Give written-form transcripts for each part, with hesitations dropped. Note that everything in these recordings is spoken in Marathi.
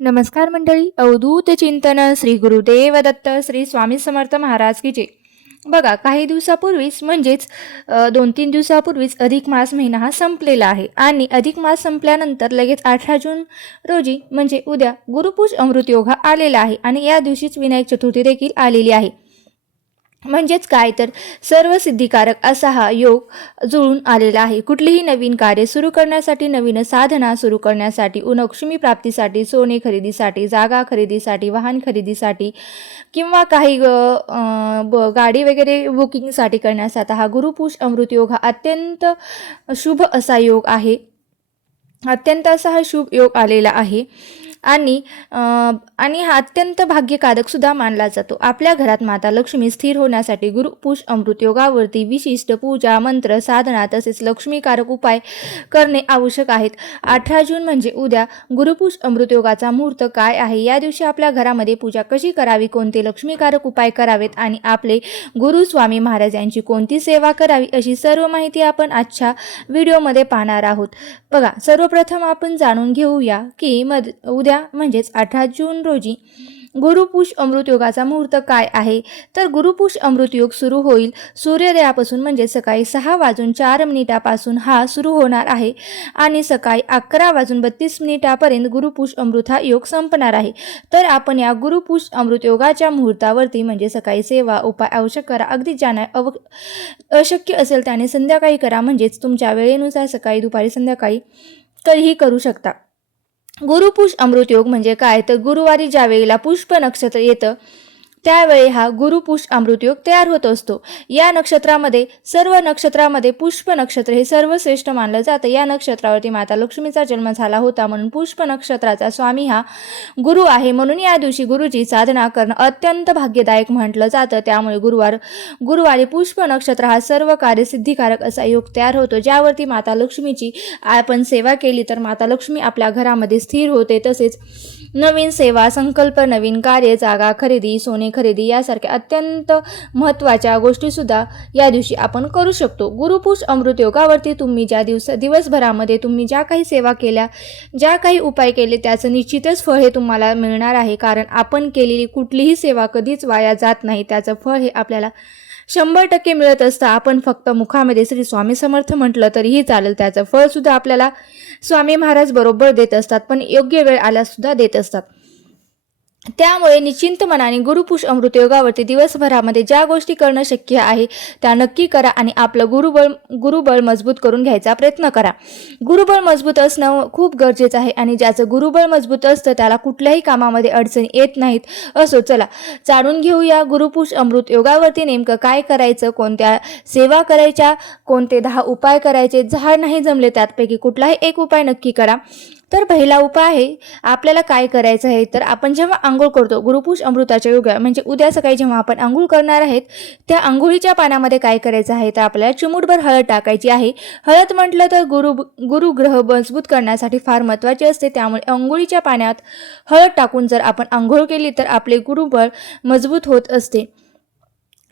नमस्कार मंडळी. अवधूत चिंतन श्री गुरुदेव दत्त श्री स्वामी समर्थ महाराज की जय. बघा, काही दिवसापूर्वीच म्हणजेच 2-3 दिवसापूर्वीच अधिक मास महिना हा संपलेला आहे आणि अधिक मास संपल्यानंतर लगेच 18 जून रोजी म्हणजे उद्या गुरुपुष अमृत योग हा आलेला आहे आणि या दिवशीच विनायक चतुर्थी देखील आलेली आहे. म्हणजेच काय तर सर्व सिद्धिकारक असा हा योग जुळून आलेला आहे. कुठलीही नवीन कार्य सुरू करण्यासाठी, नवीन साधना सुरू करण्यासाठी, लक्ष्मी प्राप्तीसाठी, सोने खरेदीसाठी, जागा खरेदीसाठी, वाहन खरेदीसाठी किंवा काही गाडी वगैरे बुकिंगसाठी करण्यासाठी हा गुरुपुष अमृत योग हा अत्यंत शुभ असा योग आहे. अत्यंत असा हा शुभ योग आलेला आहे आणि हा अत्यंत भाग्यकारक सुद्धा मानला जातो. आपल्या घरात माता लक्ष्मी स्थिर होण्यासाठी गुरुपुष अमृत योगावरती विशिष्ट पूजा, मंत्र, साधना तसेच लक्ष्मीकारक उपाय करणे आवश्यक आहेत. 18 जून म्हणजे उद्या गुरुपुष अमृत योगाचा मुहूर्त काय आहे, या दिवशी आपल्या घरामध्ये पूजा कशी करावी, कोणते लक्ष्मीकारक उपाय करावेत आणि आपले गुरु स्वामी महाराज यांची कोणती सेवा करावी, अशी सर्व माहिती आपण आजच्या व्हिडिओमध्ये पाहणार आहोत. बघा, सर्वप्रथम आपण जाणून घेऊया की उद्या म्हणजेच 18 जून रोजी गुरुपुष अमृत योगाचा मुहूर्त काय आहे. तर गुरुपुष अमृत योग सुरू होईल सूर्योदयापासून म्हणजे सकाळी 6:04 हा सुरू होणार आहे आणि सकाळी 11:32 गुरुपुष अमृत हा योग संपणार आहे. तर आपण या गुरुपुष अमृत योगाच्या मुहूर्तावरती म्हणजे सकाळी सेवा उपाय आवश्यक करा. अगदी ज्यांना अशक्य असेल त्याने संध्याकाळी करा, म्हणजेच तुमच्या वेळेनुसार सकाळी, दुपारी, संध्याकाळी कधीही करू शकता. गुरुपुष अमृत योग म्हणजे काय तर गुरुवारी ज्या वेळेला पुष्प नक्षत्र येतं त्यावेळी हा गुरुपुष अमृत योग तयार होत असतो. या नक्षत्रामध्ये सर्व नक्षत्रामध्ये पुष्प नक्षत्र हे सर्वश्रेष्ठ मानलं जातं. या नक्षत्रावरती माता लक्ष्मीचा जन्म झाला होता म्हणून पुष्प नक्षत्राचा स्वामी हा गुरु आहे. म्हणून या दिवशी गुरुची साधना करणं अत्यंत भाग्यदायक म्हटलं जातं. त्यामुळे गुरुवारी पुष्प नक्षत्र हा सर्व कार्यसिद्धिकारक असा योग तयार होतो. ज्यावरती माता लक्ष्मीची आपण सेवा केली तर माता लक्ष्मी आपल्या घरामध्ये स्थिर होते. तसेच नवीन सेवा, संकल्प, नवीन कार्य, जागा खरेदी, सोने खरेदी यासारख्या अत्यंत महत्त्वाच्या गोष्टीसुद्धा या दिवशी आपण करू शकतो. गुरुपुष अमृत योगावरती तुम्ही दिवसभरामध्ये तुम्ही ज्या काही सेवा केल्या, ज्या काही उपाय केले त्याचं निश्चितच फळ हे तुम्हाला मिळणार आहे. कारण आपण केलेली कुठलीही सेवा कधीच वाया जात नाही. त्याचं फळ हे आपल्याला 100% मिळत असतं. आपण फक्त मुखामध्ये श्री स्वामी समर्थ म्हटलं तरीही चालेल, त्याचं फळ सुद्धा आपल्याला स्वामी महाराज बरोबर देत असतात, पण योग्य वेळ आल्यास सुद्धा देत असतात. त्यामुळे निश्चिंत मनाने गुरुपुष अमृत योगावरती दिवसभरामध्ये ज्या गोष्टी करणं शक्य आहे त्या नक्की करा आणि आपलं गुरुबळ मजबूत करून घ्यायचा प्रयत्न करा. गुरुबळ मजबूत असणं खूप गरजेचं आहे आणि ज्याचं गुरुबळ मजबूत असतं त्याला कुठल्याही कामामध्ये अडचणी येत नाहीत. असो, चला जाणून घेऊया गुरुपुष अमृत योगावरती नेमकं काय करायचं, कोणत्या सेवा करायच्या, कोणते 10 उपाय करायचे. जर नाही जमले त्यापैकी कुठलाही एक उपाय नक्की करा. तर पहिला उपाय आहे, आपल्याला काय करायचं आहे तर आपण जेव्हा आंघोळ करतो गुरुपुष अमृताच्या योगा म्हणजे उद्या सकाळी जेव्हा आपण आंघोळ करणार आहेत त्या आंघोळीच्या पाण्यामध्ये काय करायचं आहे तर आपल्याला चिमूटभर हळद टाकायची आहे. हळद म्हटलं तर गुरुग्रह मजबूत करण्यासाठी फार महत्त्वाची असते. त्यामुळे आंघोळीच्या पाण्यात हळद टाकून जर आपण आंघोळ केली तर आपले गुरुबळ मजबूत होत असते.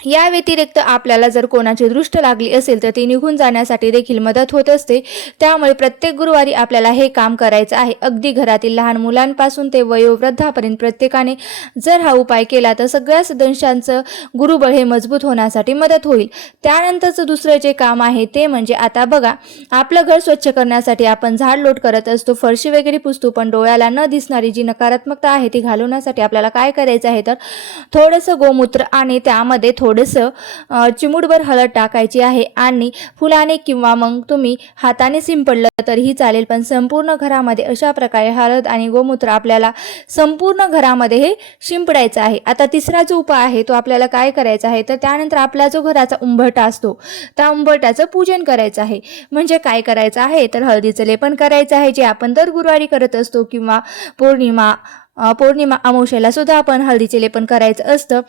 या व्यतिरिक्त आपल्याला जर कोणाची दृष्ट लागली असेल तर ती निघून जाण्यासाठी देखील मदत होत असते. त्यामुळे प्रत्येक गुरुवारी आपल्याला हे काम करायचं आहे. अगदी घरातील लहान मुलांपासून ते वयोवृद्धापर्यंत प्रत्येकाने जर हा उपाय केला तर सगळ्या सदस्यांचं गुरुबळ हे मजबूत होण्यासाठी मदत होईल. त्यानंतरचं दुसरं जे काम आहे ते म्हणजे आता बघा, आपलं घर स्वच्छ करण्यासाठी आपण झाडलोट करत असतो, फरशी वगैरे पुसतो, पण डोळ्याला न दिसणारी जी नकारात्मकता आहे ती घालवण्यासाठी आपल्याला काय करायचं आहे तर थोडंसं गोमूत्र आणि त्यामध्ये थोडंसं चिमूटभर हळद टाकायची आहे आणि फुलाने किंवा मग तुम्ही हाताने शिंपडलं तरीही चालेल, पण संपूर्ण घरामध्ये अशा प्रकारे हळद आणि गोमूत्र आपल्याला संपूर्ण घरामध्ये हे शिंपडायचं आहे. आता तिसरा जो उपाय आहे तो आपल्याला काय करायचा आहे तर त्यानंतर आपला जो घराचा उंबरठा असतो त्या उंबरठ्याचं पूजन करायचं आहे. म्हणजे काय करायचं आहे तर हळदीचं लेपन करायचं आहे, जे आपण दर गुरुवारी करत असतो किंवा पौर्णिमा अमावस्येला सुद्धा आपण हळदीचे लेपन करायचं असतं.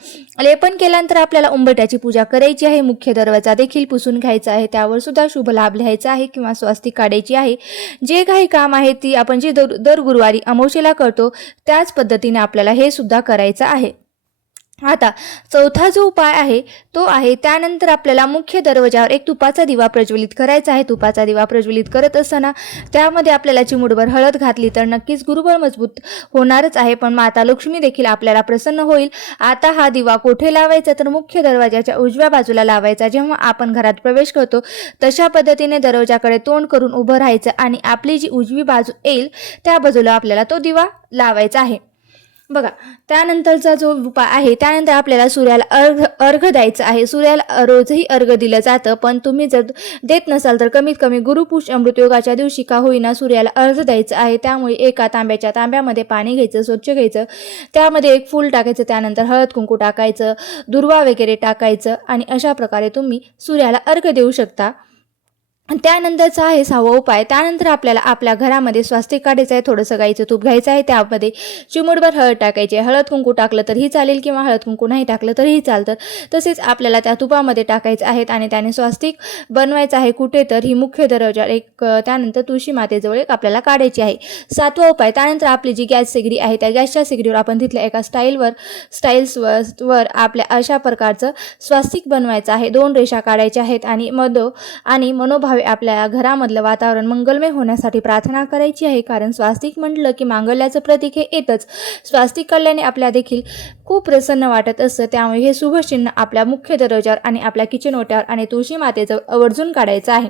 लेपन केल्यानंतर आपल्याला उंबरठ्याची पूजा करायची आहे. मुख्य दरवाजा देखील पुसून घ्यायचा आहे, त्यावर सुद्धा शुभ लाभ लिहायचा आहे किंवा स्वस्तिक काढायची आहे. जे काही काम आहे ती आपण जे दर गुरुवारी अमावस्येला करतो त्याच पद्धतीने आपल्याला हे सुद्धा करायचं आहे. आता चौथा जो उपाय आहे तो आहे, त्यानंतर आपल्याला मुख्य दरवाजावर एक तुपाचा दिवा प्रज्वलित करायचा आहे. तुपाचा दिवा प्रज्वलित करत असताना त्यामध्ये आपल्याला चिमूटभर हळद घातली तर नक्कीच गुरुबळ मजबूत होणारच आहे, पण माता लक्ष्मी देखील आपल्याला प्रसन्न होईल. आता हा दिवा कोठे लावायचा, तर मुख्य दरवाजाच्या उजव्या बाजूला लावायचा. जेव्हा आपण घरात प्रवेश करतो तशा पद्धतीने दरवाजाकडे तोंड करून उभं राहायचं आणि आपली जी उजवी बाजू येईल त्या बाजूला आपल्याला तो दिवा लावायचा आहे. बघा, त्यानंतरचा जो उपाय आहे, त्यानंतर आपल्याला सूर्याला अर्घ द्यायचं आहे. सूर्याला रोजही अर्घ दिलं जातं, पण तुम्ही जर देत नसाल तर कमीत कमी गुरुपुष्य अमृतयोगाच्या दिवशी का होईना सूर्याला अर्घ द्यायचं आहे. त्यामुळे एका तांब्यामध्ये पाणी घ्यायचं, स्वच्छ घ्यायचं, त्यामध्ये एक फूल टाकायचं, त्यानंतर हळद कुंकू टाकायचं, दुर्वा वगैरे टाकायचं आणि अशा प्रकारे तुम्ही सूर्याला अर्घ देऊ शकता. त्यानंतरचा आहे 6वा उपाय. त्यानंतर आपल्याला आपल्या घरामध्ये स्वास्तिक काढायचं आहे. थोडंसं गाईचं तूप घ्यायचं आहे, त्यामध्ये चिमूटभर हळद टाकायची आहे. हळद कुंकू टाकलं तरीही चालेल किंवा हळद कुंकू नाही टाकलं तरीही चालतं. तसेच आपल्याला त्या तुपामध्ये टाकायचं आहेत आणि त्याने स्वास्तिक बनवायचं आहे. कुठे तर ही मुख्य दरवाजा त्यानंतर तुळशी मातेजवळ एक आपल्याला काढायची आहे. 7वा उपाय. त्यानंतर आपली जी गॅस शेगडी आहे त्या गॅसच्या शेगडीवर आपण तिथल्या एका स्टाईल्सवर आपल्या अशा प्रकारचं स्वास्तिक बनवायचं आहे. 2 रेषा काढायच्या आहेत आणि मनोभावे आपल्या घरामधलं वातावरण मंगलमय होण्यासाठी प्रार्थना करायची आहे. कारण स्वास्तिक म्हटलं की मांगल्याचं प्रतीक हे येतच. स्वास्तिक काढल्याने आपल्या देखील खूप प्रसन्न वाटत असतं. त्यामुळे हे शुभ चिन्ह आपल्या मुख्य दरवाजावर आणि आपल्या किचन ओट्यावर आणि तुळशी मातेचं आवर्जून काढायचं आहे.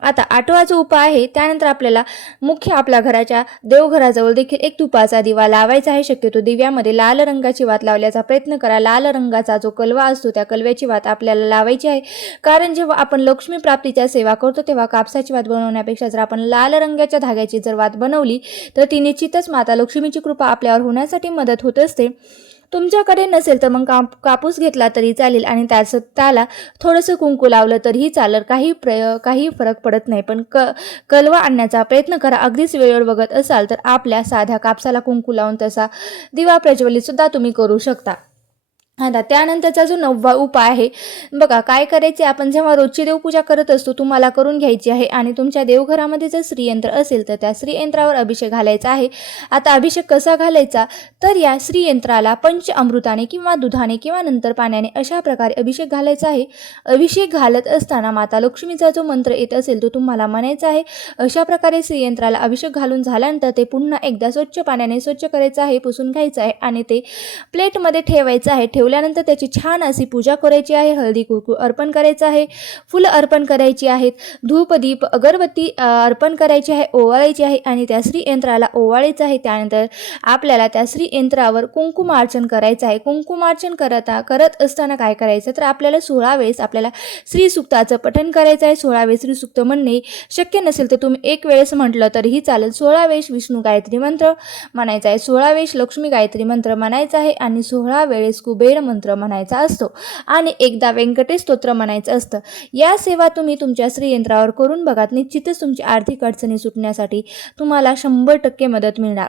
आता 8वा जो उपाय आहे, त्यानंतर आपल्याला मुख्य आपल्या घराच्या देवघराजवळ देखील एक तुपाचा दिवा लावायचा आहे. शक्यतो दिव्यामध्ये लाल रंगाची वात लावल्याचा प्रयत्न करा. लाल रंगाचा जो कलवा असतो त्या कलव्याची वात आपल्याला लावायची आहे. कारण जेव्हा आपण लक्ष्मी प्राप्तीच्या सेवा करतो तेव्हा कापसाची वात बनवण्यापेक्षा जर आपण लाल रंगाच्या धाग्याची जर वात बनवली तर ती निश्चितच माता लक्ष्मीची कृपा आपल्यावर होण्यासाठी मदत होत असते. तुमच्याकडे नसेल तर मग कापूस घेतला तरी चालेल आणि त्याला थोडंसं कुंकू लावलं तरीही चालेल. काही फरक पडत नाही. पण कलवा आणण्याचा प्रयत्न करा. अगदीच वेळेवर बघत असाल तर आपल्या साध्या कापसाला कुंकू लावून तसा दिवा प्रज्वलित सुद्धा तुम्ही करू शकता. आता त्यानंतरचा जो 9वा उपाय आहे, बघा काय करायचे, आपण जेव्हा रोजची देवपूजा करत असतो तुम्हाला करून घ्यायची आहे आणि तुमच्या देवघरामध्ये जर श्रीयंत्र असेल तर त्या श्रीयंत्रावर अभिषेक घालायचा आहे. आता अभिषेक कसा घालायचा, तर या श्रीयंत्राला पंचामृताने किंवा दुधाने किंवा नंतर पाण्याने अशा प्रकारे अभिषेक घालायचा आहे. अभिषेक घालत असताना माता लक्ष्मीचा जो मंत्र येत असेल तो तुम्हाला म्हणायचा आहे. अशा प्रकारे श्रीयंत्राला अभिषेक घालून झाल्यानंतर ते पुन्हा एकदा स्वच्छ पाण्याने स्वच्छ करायचं आहे, पुसून घ्यायचं आहे आणि ते प्लेटमध्ये ठेवायचं आहे. ठेवल्यानंतर त्याची छान अशी पूजा करायची आहे. हळदी कुंकू अर्पण करायचं आहे, फुलं अर्पण करायची आहेत, धूप दीप अगरबत्ती अर्पण करायची आहे, ओवाळायची आहे आणि त्या श्रीयंत्राला ओवाळायचं आहे. त्यानंतर आपल्याला त्या श्रीयंत्रावर कुंकुमार्चन करायचं आहे. कुंकुमार्चन करत असताना काय करायचं, तर आपल्याला 16 वेळेस आपल्याला श्रीसुक्ताचं पठण करायचं आहे. 16 वेळेस श्रीसुक्त म्हणणे शक्य नसेल तर तुम्ही एक वेळेस म्हटलं तरीही चालेल. 16 वेळेस विष्णू गायत्री मंत्र म्हणायचा आहे, 16 वेळेस लक्ष्मी गायत्री मंत्र म्हणायचा आहे आणि 16 वेळेस कुबेर मंत्र म्हणायचा असतो आणि एकदा व्यंकटेश स्तोत्र म्हणायचं असतं. या सेवा तुम्ही तुमच्या श्रीयंत्रावर करून बघा. निश्चितच तुमची आर्थिक अडचणी सुटण्यासाठी तुम्हाला 100% मदत मिळणार.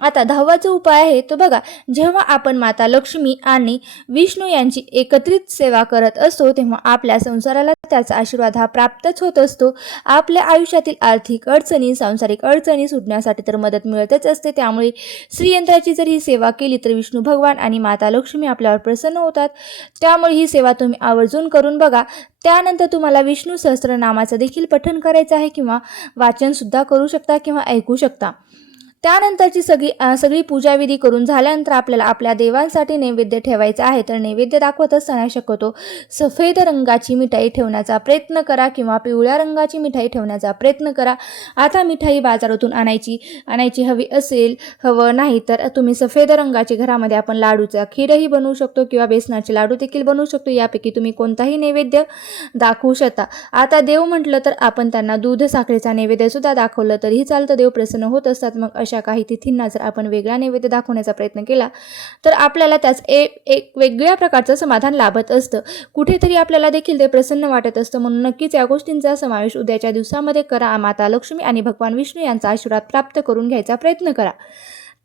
आता 10वा जो उपाय आहे तो बघा, जेव्हा आपण माता लक्ष्मी आणि विष्णू यांची एकत्रित सेवा करत असतो तेव्हा आपल्या संसाराला त्याचा आशीर्वाद हा प्राप्तच होत असतो. आपल्या आयुष्यातील आर्थिक अडचणी, सांसारिक अडचणी सुटण्यासाठी तर मदत मिळतच असते. त्यामुळे श्रीयंत्राची जर ही सेवा केली तर विष्णू भगवान आणि माता लक्ष्मी आपल्यावर प्रसन्न होतात. त्यामुळे ही सेवा तुम्ही आवर्जून करून बघा. त्यानंतर तुम्हाला विष्णू सहस्त्रनामाचं देखील पठण करायचं आहे किंवा वाचन सुद्धा करू शकता किंवा ऐकू शकता. त्यानंतरची सगळी पूजाविधी करून झाल्यानंतर आपल्याला आपल्या देवांसाठी नैवेद्य ठेवायचा आहे. तर नैवेद्य दाखवत असताना शक्यतो सफेद रंगाची मिठाई ठेवण्याचा प्रयत्न करा किंवा पिवळ्या रंगाची मिठाई ठेवण्याचा प्रयत्न करा. आता मिठाई बाजारातून आणायची हवं नाही तर तुम्ही सफेद रंगाची घरामध्ये आपण लाडूचा खीरही बनवू शकतो किंवा बेसनाचे लाडू देखील बनवू शकतो. यापैकी तुम्ही कोणताही नैवेद्य दाखवू शकता. आता देव म्हटलं तर आपण त्यांना दूध साखरेचा नैवेद्य सुद्धा दाखवलं तरीही चालतं. देव प्रसन्न होत असतात. मग अशा काही तिथींना जर आपण वेगळा नैवेद्य दाखवण्याचा प्रयत्न केला तर आपल्याला त्याच एक वेगळ्या प्रकारचं समाधान लाभत असतं. कुठेतरी आपल्याला देखील ते प्रसन्न वाटत असतं. म्हणून नक्कीच या गोष्टींचा समावेश उद्याच्या दिवसामध्ये करा. माता लक्ष्मी आणि भगवान विष्णू यांचा आशीर्वाद प्राप्त करून घ्यायचा प्रयत्न करा.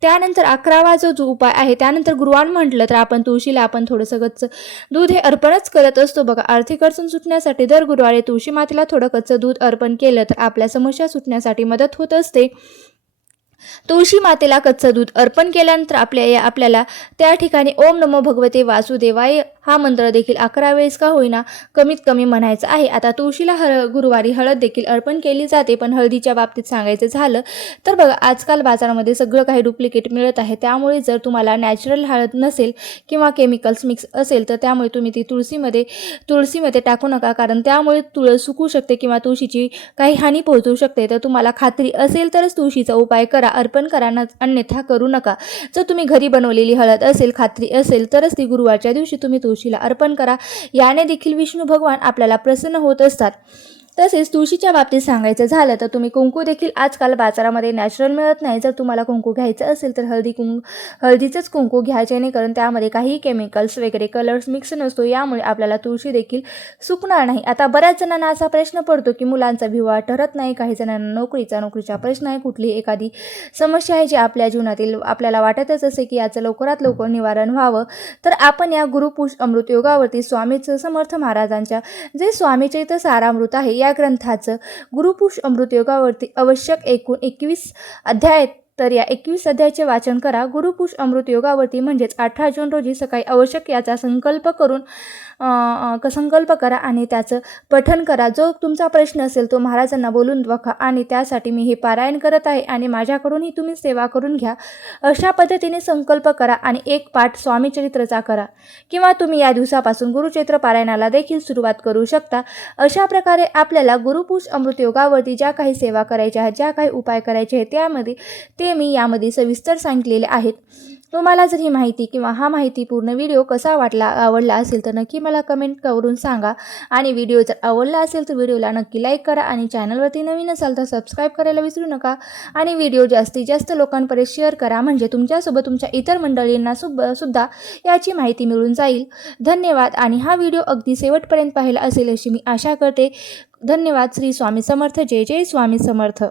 त्यानंतर 11वा जो उपाय आहे, त्यानंतर गुरुवार म्हटलं तर आपण तुळशीला आपण थोडंसं गच्च दूध हे अर्पणच करत असतो. बघा, आर्थिक अडचण सुटण्यासाठी दर गुरुवारी तुळशी मातेला थोडं कच्चं दूध अर्पण केलं तर आपल्या समस्या सुटण्यासाठी मदत होत असते. तुळशी मातेला कच्चं दूध अर्पण केल्यानंतर आपल्याला त्या ठिकाणी ओम नमो भगवते वासुदेवाय हा मंत्र देखील 11 वेळेस का होईना कमीत कमी म्हणायचा आहे. आता तुळशीला गुरुवारी हळद देखील अर्पण केली जाते, पण हळदीच्या बाबतीत सांगायचं झालं तर बघा, आजकाल बाजारामध्ये सगळं काही डुप्लिकेट मिळत आहे. त्यामुळे जर तुम्हाला नॅचरल हळद नसेल किंवा केमिकल्स मिक्स असेल तर त्यामुळे तुम्ही ती तुळशीमध्ये टाकू नका, कारण त्यामुळे तुळस सुकू शकते किंवा तुळशीची काही हानी पोहोचू शकते. तर तुम्हाला खात्री असेल तरच तुळशीचा उपाय करा, अर्पण करा, अन्यथा करू नका. जर तुम्ही घरी बनवलेली हळद असेल, खात्री असेल तरच ती गुरुवारच्या दिवशी तुम्ही तुळशीला अर्पण करा. याने देखील विष्णू भगवान आपल्याला प्रसन्न होत असतात. तसेच तुळशीच्या बाबतीत सांगायचं झालं तर तुम्ही कुंकू देखील आजकाल बाजारामध्ये नॅचरल मिळत नाही. जर तुम्हाला कुंकू घ्यायचं असेल तर हळदीचंच कुंकू घ्या, जेणेकरून त्यामध्ये काही केमिकल्स वगैरे कलर्स मिक्स नसतो. यामुळे आपल्याला तुळशी देखील सुकणार नाही. आता बऱ्याच जणांना असा प्रश्न पडतो की मुलांचा विवाह ठरत नाही, काही जणांना नोकरीचा प्रश्न आहे, कुठलीही एखादी समस्या आहे जी आपल्या जीवनातील आपल्याला वाटतच असे की याचं लवकरात लवकर निवारण व्हावं. तर आपण या गुरुपुष अमृत योगावरती स्वामी समर्थ महाराजांच्या जे स्वामीचरित्र सारामृत आहे या ग्रंथाचं गुरुपुष अमृत योगावरती आवश्यक एकूण 21 अध्याय, तर या 21 अध्यायाचे वाचन करा. गुरुपुष अमृत योगावरती म्हणजेच 18 जून रोजी सकाळी आवश्यक याचा संकल्प करा आणि त्याचं पठण करा. जो तुमचा प्रश्न असेल तो महाराजांना बोलून बघा आणि त्यासाठी मी हे पारायण करत आहे आणि माझ्याकडूनही तुम्ही सेवा करून घ्या, अशा पद्धतीने संकल्प करा आणि एक पाठ स्वामीचरित्रचा करा किंवा तुम्ही या दिवसापासून गुरुचरित्र पारायणाला देखील सुरुवात करू शकता. अशा प्रकारे आपल्याला गुरुपुष अमृत योगावरती ज्या काही सेवा करायच्या आहेत, ज्या काही उपाय करायचे आहेत ते मी यामध्ये सविस्तर सांगितलेले आहेत. तुम्हाला जर ही माहिती किंवा हा माहितीपूर्ण व्हिडिओ कसा आवडला असेल तर नक्की मला कमेंट करून सांगा. आणि व्हिडिओ जर आवडला असेल तर व्हिडिओला नक्की लाईक करा आणि चॅनलवरती नवीन असाल तर सबस्क्राईब करायला विसरू नका. आणि व्हिडिओ जास्तीत जास्त लोकांपर्यंत शेअर करा, म्हणजे तुमच्यासोबत तुमच्या इतर मंडळींना सुद्धा याची माहिती मिळून जाईल. धन्यवाद. आणि हा व्हिडिओ अगदी शेवटपर्यंत पाहिला असेल अशी मी आशा करते. धन्यवाद. श्री स्वामी समर्थ. जय जय स्वामी समर्थ.